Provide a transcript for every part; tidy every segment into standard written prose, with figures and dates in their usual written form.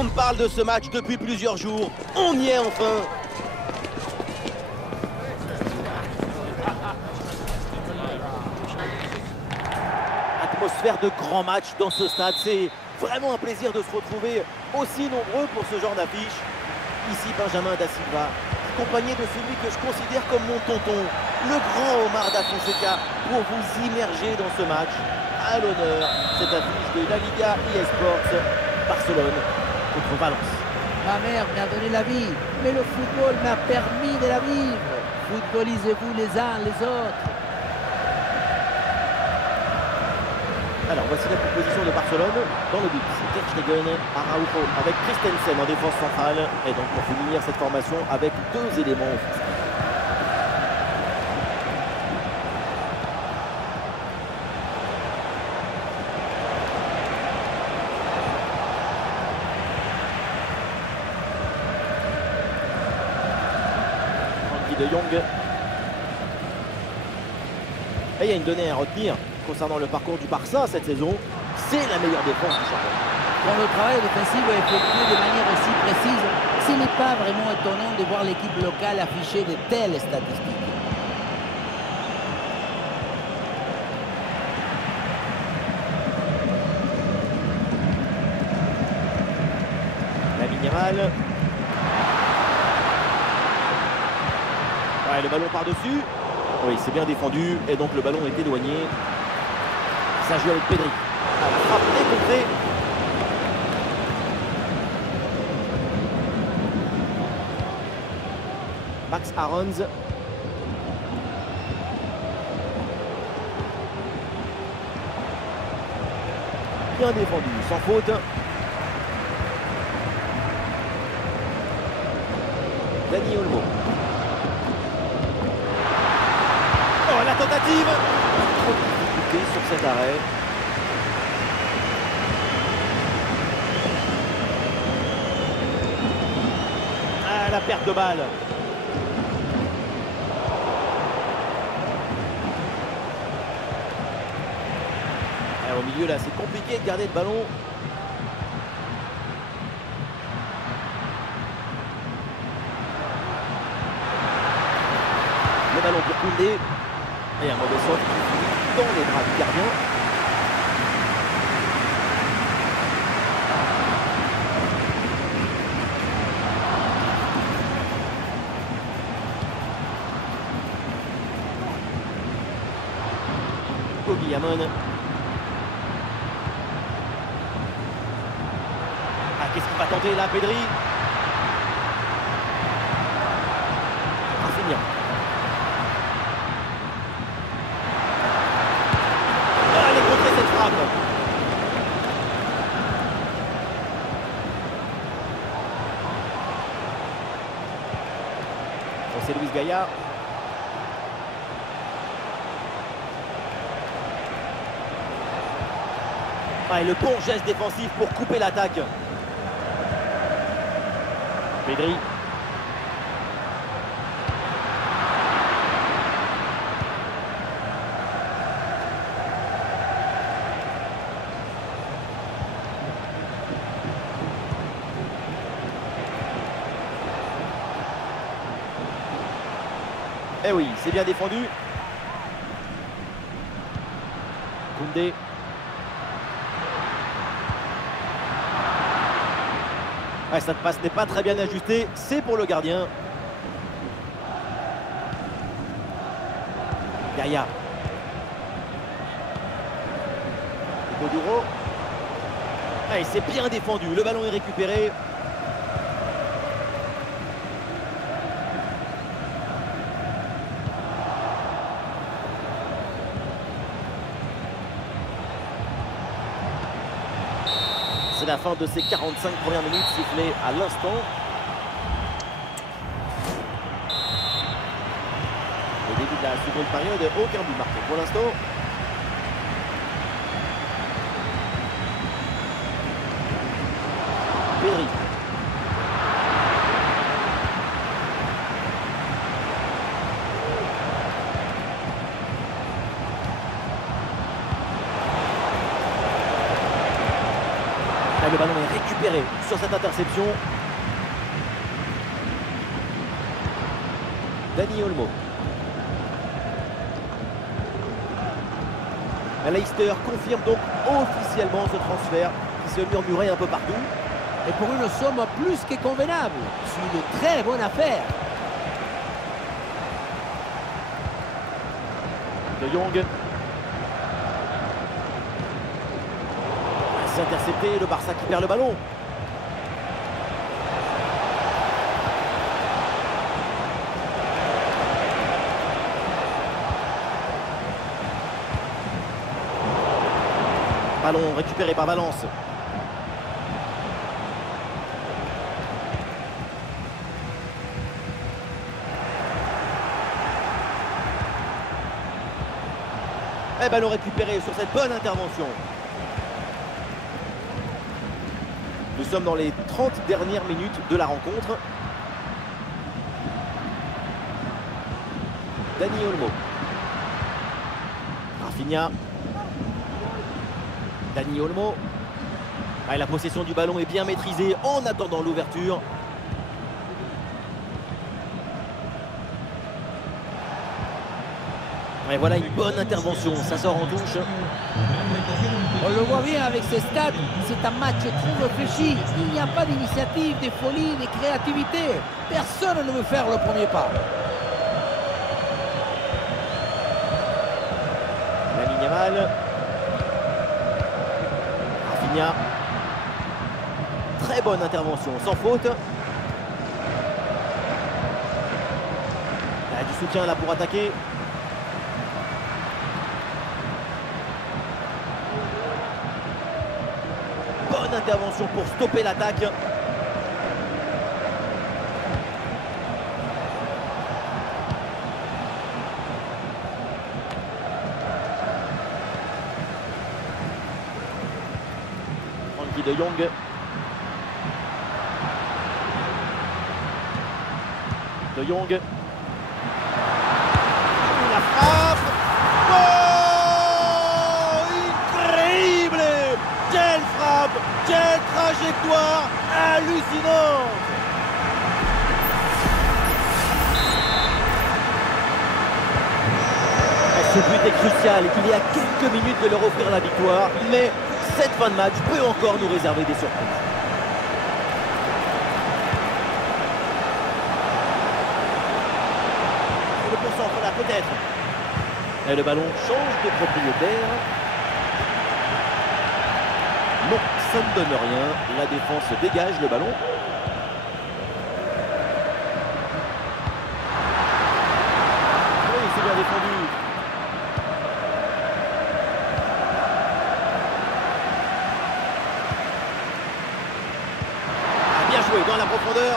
monde parle de ce match depuis plusieurs jours. On y est enfin. Atmosphère de grand match dans ce stade. C'est vraiment un plaisir de se retrouver aussi nombreux pour ce genre d'affiche. Ici Benjamin da Silva, accompagné de celui que je considère comme mon tonton, le grand Omar da Fonseca, pour vous immerger dans ce match. À l'honneur, cette affiche de la Liga eSports, Barcelone contre Valence. Ma mère m'a donné la vie, mais le football m'a permis de la vivre. Footballisez-vous les uns les autres. Alors voici la composition de Barcelone. Dans le but, c'est Ter Stegen, Araujo avec Christensen en défense centrale. Et donc pour finir cette formation avec deux éléments offensifs. De Jong. Et il y a une donnée à retenir concernant le parcours du Barça cette saison. C'est la meilleure défense du championnat. Quand le travail défensif est effectué de manière aussi précise, ce n'est pas vraiment étonnant de voir l'équipe locale afficher de telles statistiques. La minimale. Ouais, le ballon par-dessus. Oui, c'est bien défendu. Et donc le ballon est éloigné. Ça joue avec Pedri. La frappe est contrée. Max Aarons. Bien défendu, sans faute. Dani Olmo. Oh, la tentative. Trop de difficultés sur cet arrêt. Ah, la perte de balle. Au milieu, là, c'est compliqué de garder le ballon. Le ballon pour Koundé. Et un mauvais centre qui finit dans les bras du gardien. Guillamon. Ah, qu'est-ce qu'il va tenter là, Pedri? Rafinha. Allez, contrer cette frappe. Bon, c'est Luis Gaillard. Ah, et le bon geste défensif pour couper l'attaque. Pedri. Eh oui, c'est bien défendu. Koundé. Ouais, cette passe n'est pas très bien ajustée, c'est pour le gardien. Gaïa. Goduro. Ah, et c'est bien défendu, le ballon est récupéré. C'est la fin de ces 45 premières minutes sifflées à l'instant. Au début de la seconde période, aucun but marqué pour l'instant. Pedri. Le ballon est récupéré récupérer sur cette interception. Dani Olmo. Leicester confirme donc officiellement ce transfert qui se murmurait un peu partout. Et pour une somme plus que convenable. C'est une très bonne affaire. De Jong. C'est intercepté, le Barça qui perd le ballon. Ballon récupéré par Valence. Et ballon récupéré sur cette bonne intervention. Nous sommes dans les 30 dernières minutes de la rencontre. Dani Olmo. Rafinha. Dani Olmo. Ah, la possession du ballon est bien maîtrisée en attendant l'ouverture. Et voilà une bonne intervention, ça sort en touche. On le voit bien avec ces stats, c'est un match trop réfléchi. Il n'y a pas d'initiative, de folie, de créativité. Personne ne veut faire le premier pas. Lamine Yamal. Rafinha. Très bonne intervention, sans faute. Il y a du soutien là pour attaquer. Bonne intervention pour stopper l'attaque. Frenkie de Jong. De Jong. La frappe. Oh, incroyable! Quelle frappe! Quelle trajectoire hallucinante! Ce but est crucial. Il y a quelques minutes de leur offrir la victoire, mais cette fin de match peut encore nous réserver des surprises. Le pourcentage là peut-être. Et le ballon change de propriétaire. Non, ça ne donne rien. La défense dégage le ballon. Oui, c'est bien défendu. Ah, bien joué dans la profondeur.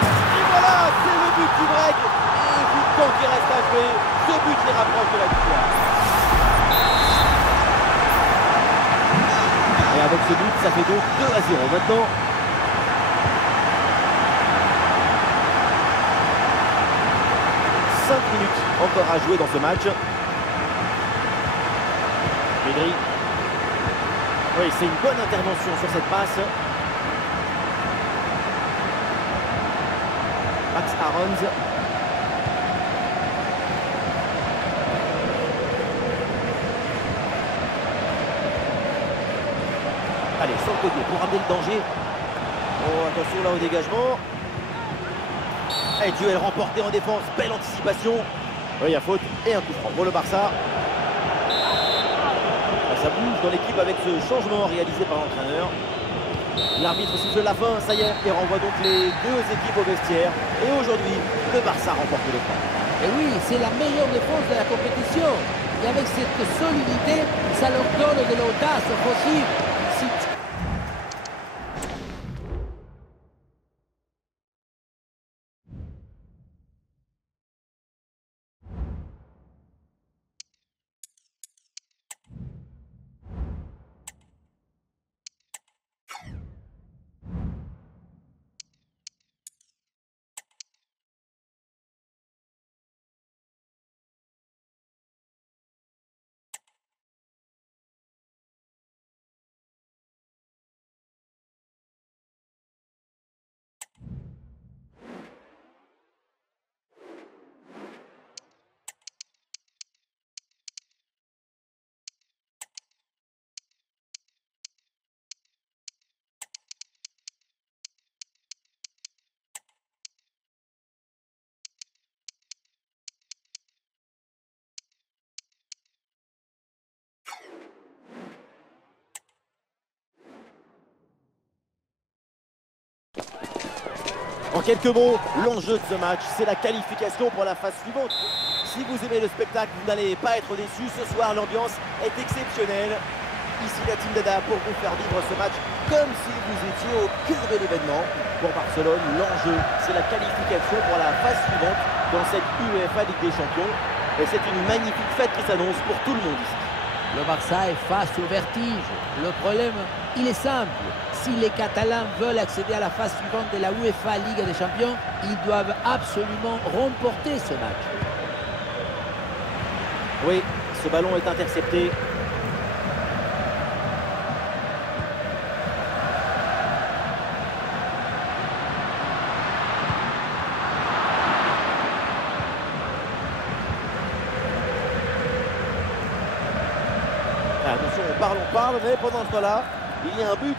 Et voilà, c'est le but du break. Et vu le temps qui reste à jouer, ce but les rapproche de la victoire. Et avec ce but, ça fait donc 2-0 maintenant. Cinq minutes encore à jouer dans ce match. Pedri. Oui, c'est une bonne intervention sur cette passe. Max Aarons. Allez, sur le côté pour ramener le danger. Oh, attention là au dégagement. Et duel remporté en défense. Belle anticipation. Oui, il y a faute et un coup franc pour le Barça. Ça bouge dans l'équipe avec ce changement réalisé par l'entraîneur. L'arbitre siffle la fin, ça y est, et renvoie donc les deux équipes au vestiaire. Et aujourd'hui, le Barça remporte le point. Et oui, c'est la meilleure défense de la compétition. Et avec cette solidité, ça leur donne de l'audace offensive. En quelques mots, l'enjeu de ce match, c'est la qualification pour la phase suivante. Si vous aimez le spectacle, vous n'allez pas être déçus. Ce soir, l'ambiance est exceptionnelle. Ici, la Team Dada pour vous faire vivre ce match comme si vous étiez au cœur de l'événement. Pour Barcelone, l'enjeu, c'est la qualification pour la phase suivante dans cette UEFA Ligue des Champions. Et c'est une magnifique fête qui s'annonce pour tout le monde ici. Le Barça est face au vertige. Le problème, il est simple. Si les Catalans veulent accéder à la phase suivante de la UEFA Ligue des Champions, ils doivent absolument remporter ce match. Oui, ce ballon est intercepté. Attention, on parle, mais pendant ce temps-là, il y a un but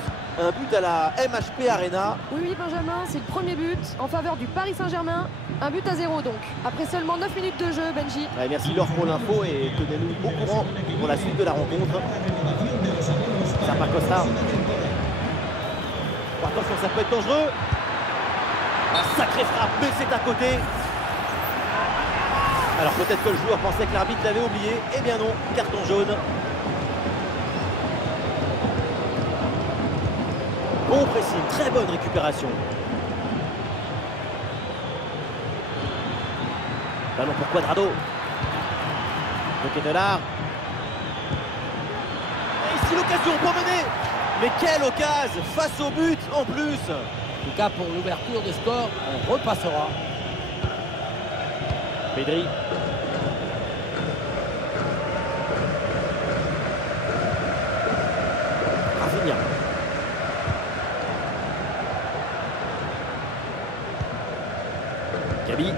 à la MHP Arena. Oui, Benjamin, c'est le premier but en faveur du Paris Saint-Germain. Un but à 0 donc. Après seulement 9 minutes de jeu, Benji. Ouais, merci Laure pour l'info et tenez-nous au courant pour la suite de la rencontre. Sapa Costa. Oh, attention, ça peut être dangereux. Un sacré frappe, mais c'est à côté. Alors peut-être que le joueur pensait que l'arbitre l'avait oublié. Eh bien non, carton jaune. Bon pressing, très bonne récupération. Ballon pour Cuadrado. Ketelar. Et ici l'occasion pour mener. Mais quelle occasion face au but en plus. En tout cas, pour l'ouverture de score, on repassera. Pedri. Rafinha. Gabi.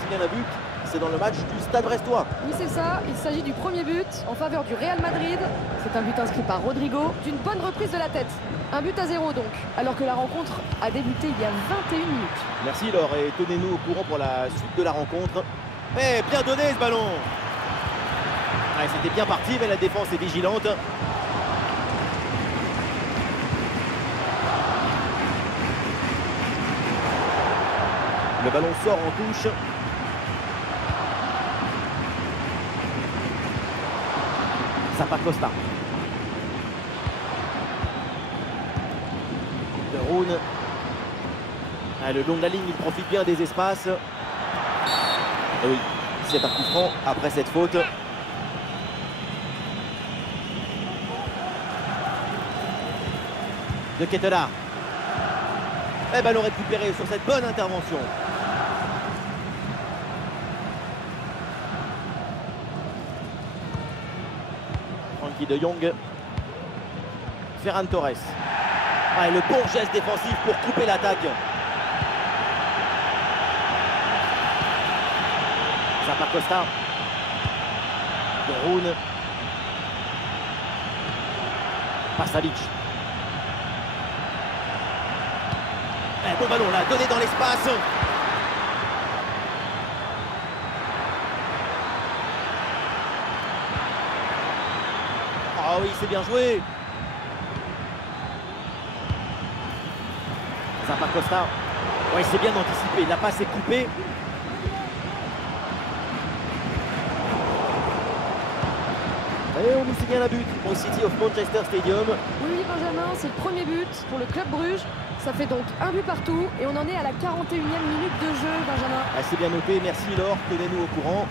S'il y a un but, c'est dans le match du Stade Brestois. Oui, c'est ça. Il s'agit du premier but en faveur du Real Madrid. C'est un but inscrit par Rodrigo d'une bonne reprise de la tête. Un but à 0 donc, alors que la rencontre a débuté il y a 21 minutes. Merci Laure et tenez-nous au courant pour la suite de la rencontre. Eh, bien donné ce ballon. Ouais, c'était bien parti, mais la défense est vigilante. Le ballon sort en touche. Sapa Costa. De Roon. Ah, le long de la ligne, il profite bien des espaces. Et oui, c'est un coup franc après cette faute. De Ketelar. Et ballon récupéré sur cette bonne intervention. Frankie de Jong. Ferran Torres. Ah, et le bon geste défensif pour couper l'attaque. Sapa Costa. De Roon. Pasalic. Bon ballon là, donné dans l'espace. Ah oui, c'est bien joué. Sapa Costa. Oui, c'est bien anticipé. La passe est coupée. Et on nous signale un but au City of Manchester Stadium. Oui, Benjamin, c'est le premier but pour le club Bruges. Ça fait donc un but partout et on en est à la 41e minute de jeu, Benjamin. Ah, c'est bien noté, merci Laure, tenez-nous au courant.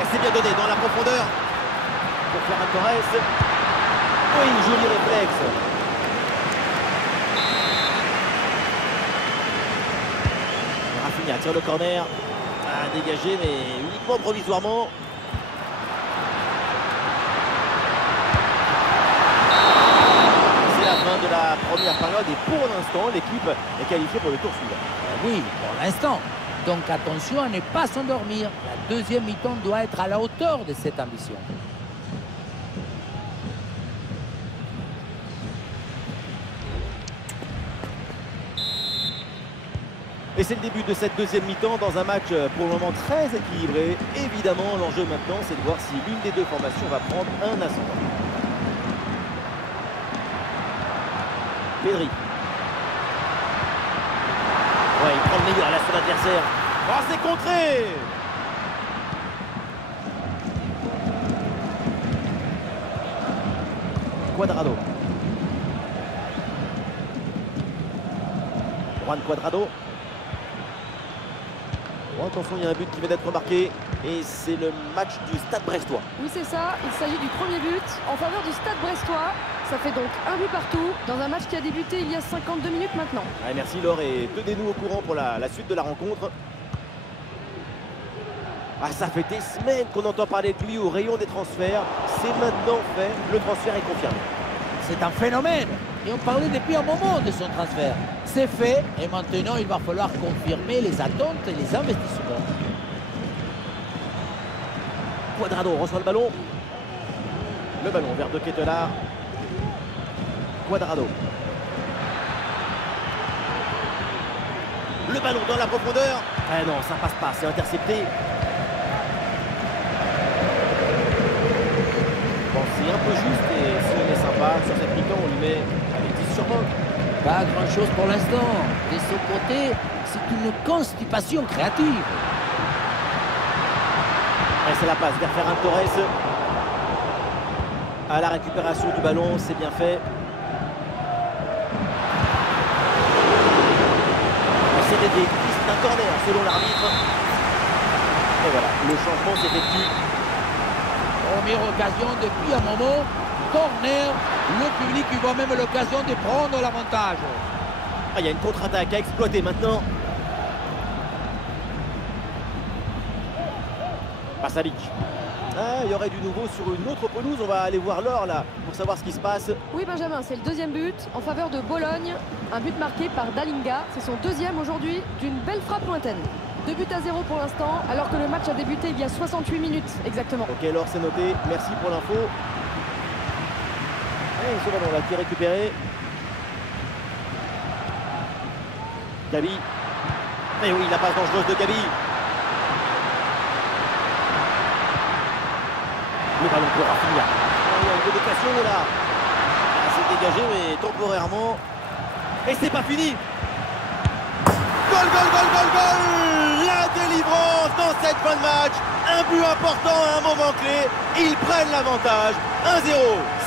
Et c'est bien donné dans la profondeur pour Ferran Torres. Oui, joli réflexe. Rafinha tire le corner. Ah, dégagé, mais uniquement provisoirement. De la première période et pour l'instant l'équipe est qualifiée pour le tour suivant. Oui, pour l'instant. Donc attention à ne pas s'endormir. La deuxième mi-temps doit être à la hauteur de cette ambition. Et c'est le début de cette deuxième mi-temps dans un match pour le moment très équilibré. Évidemment, l'enjeu maintenant, c'est de voir si l'une des deux formations va prendre un ascendant. Pedri. Ouais, il prend le meilleur là sur l'adversaire. Oh, c'est contré! Cuadrado. Juan Cuadrado. Oh, attention, il y a un but qui vient d'être marqué. Et c'est le match du Stade brestois. Oui, c'est ça. Il s'agit du premier but en faveur du Stade brestois. Ça fait donc un but partout dans un match qui a débuté il y a 52 minutes maintenant. Allez, merci Laure et tenez-nous au courant pour la suite de la rencontre. Ah, ça fait des semaines qu'on entend parler de lui au rayon des transferts. C'est maintenant fait, le transfert est confirmé. C'est un phénomène. Et on parlait depuis un moment de son transfert. C'est fait et maintenant il va falloir confirmer les attentes et les investissements. Cuadrado reçoit le ballon. Le ballon vers De Ketelaere. Cuadrado. Le ballon dans la profondeur. Ah non, ça passe pas, c'est intercepté. Bon, c'est un peu juste et si on est sympa, sur cette mi-temps, on lui met 10 sur 20. Pas grand chose pour l'instant. De son côté, c'est une constipation créative. Et c'est la passe vers Ferran Torres. À la récupération du ballon, c'est bien fait. C'est dédié, c'est un corner selon l'arbitre. Et voilà, le changement s'effectue. Première occasion depuis un moment. Corner. Le public il voit même l'occasion de prendre l'avantage. Ah, il y a une contre-attaque à exploiter maintenant. Pasalic. Ah, il y aurait du nouveau sur une autre pelouse. On va aller voir Laure là pour savoir ce qui se passe. Oui, Benjamin, c'est le deuxième but en faveur de Bologne. Un but marqué par Dalinga. C'est son deuxième aujourd'hui d'une belle frappe lointaine. 2 buts à 0 pour l'instant, alors que le match a débuté il y a 68 minutes exactement. Ok, Laure, c'est noté. Merci pour l'info. Et ce ballon là qui est récupéré. Gabi. Et oui, la passe dangereuse de Gabi. Le ballon pour Rafinha. Oh, il y a une occasion là. Ah, c'est dégagé mais temporairement. Et c'est pas fini. Goal, goal, goal, goal, goal. La délivrance dans cette fin de match. Un but important à un moment clé. Ils prennent l'avantage. 1-0.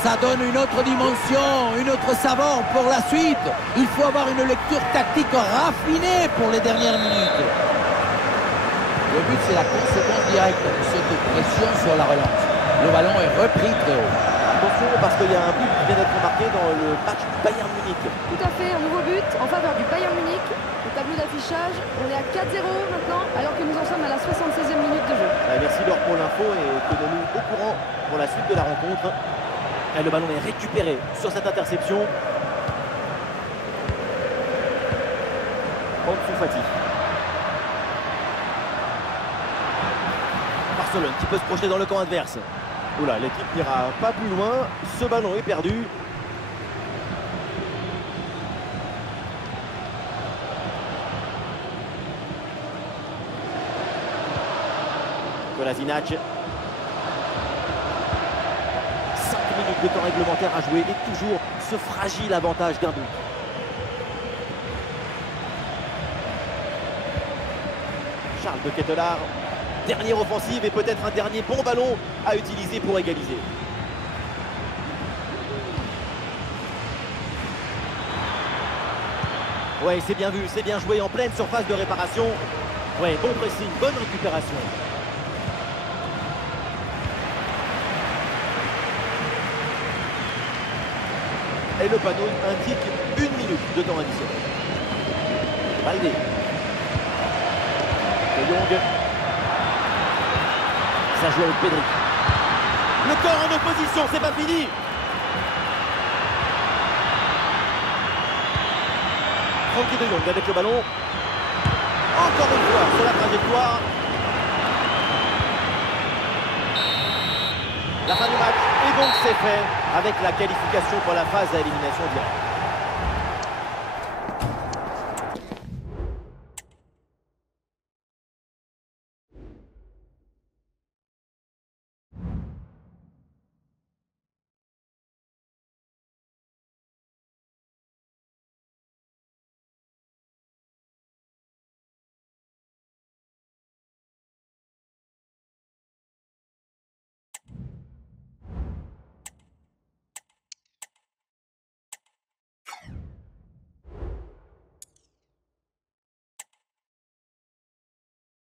Ça donne une autre dimension, une autre saveur pour la suite. Il faut avoir une lecture tactique raffinée pour les dernières minutes. Le but, c'est la conséquence directe de cette pression sur la relance. Le ballon est repris très haut. Attention parce qu'il y a un but qui vient d'être marqué dans le match du Bayern Munich. Tout à fait, un nouveau but en faveur du Bayern Munich. Le tableau d'affichage, on est à 4-0 maintenant, alors que nous en sommes à la 76e minute de jeu. Merci Laure pour l'info et tenez-nous au courant pour la suite de la rencontre. Et le ballon est récupéré sur cette interception. Ansu Fati. Barcelone qui peut se projeter dans le camp adverse. Oula, l'équipe n'ira pas plus loin. Ce ballon est perdu. Kolasinac. 5 minutes de temps réglementaire à jouer et toujours ce fragile avantage d'un but. Charles De Ketelaere. Dernière offensive et peut-être un dernier bon ballon à utiliser pour égaliser. Ouais, c'est bien vu, c'est bien joué en pleine surface de réparation. Ouais, bon pressing, bonne récupération. Et le panneau indique 1 minute de temps additionnel. Baldé. De Jong. Ça joue avec Pedri. Le corps en opposition, c'est pas fini. Frankie de Jong avec le ballon. Encore une fois sur la trajectoire. La fin du match. Et donc c'est fait avec la qualification pour la phase à élimination directe.